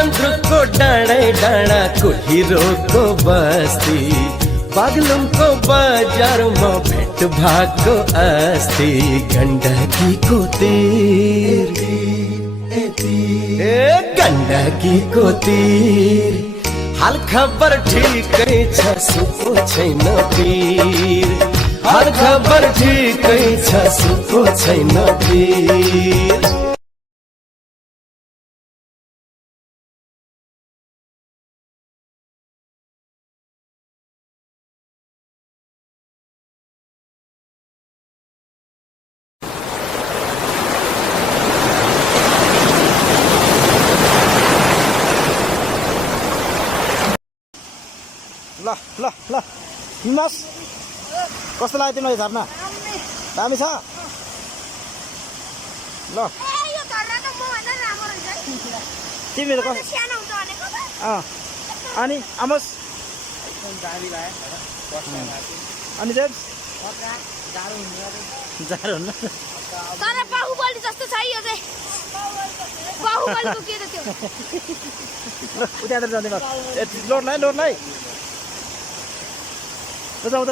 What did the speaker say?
बान्द्रुकको डाँडै डाँडा कुहिरोको बस्ती बागलुङको बजारमा भेट भएको अस्ति गण्डकीको तीर गण्डकीको तीर हाल खबर ठिकै छ सुको छैन पीर हाल खबर ठिकै छ सुको छैन पीर ल ल ल हिमास कस्तो लाग्यो तिमीलाई झर्ना दामी छ ल तिमीहरू अनि आमोस अनि जेम्स जाडो हुन्न तर बाहुबली जस्तो छ यो चाहिँ बाहुबलीको के थियो ल उता जाँदै लोड लाइ ल जाऊ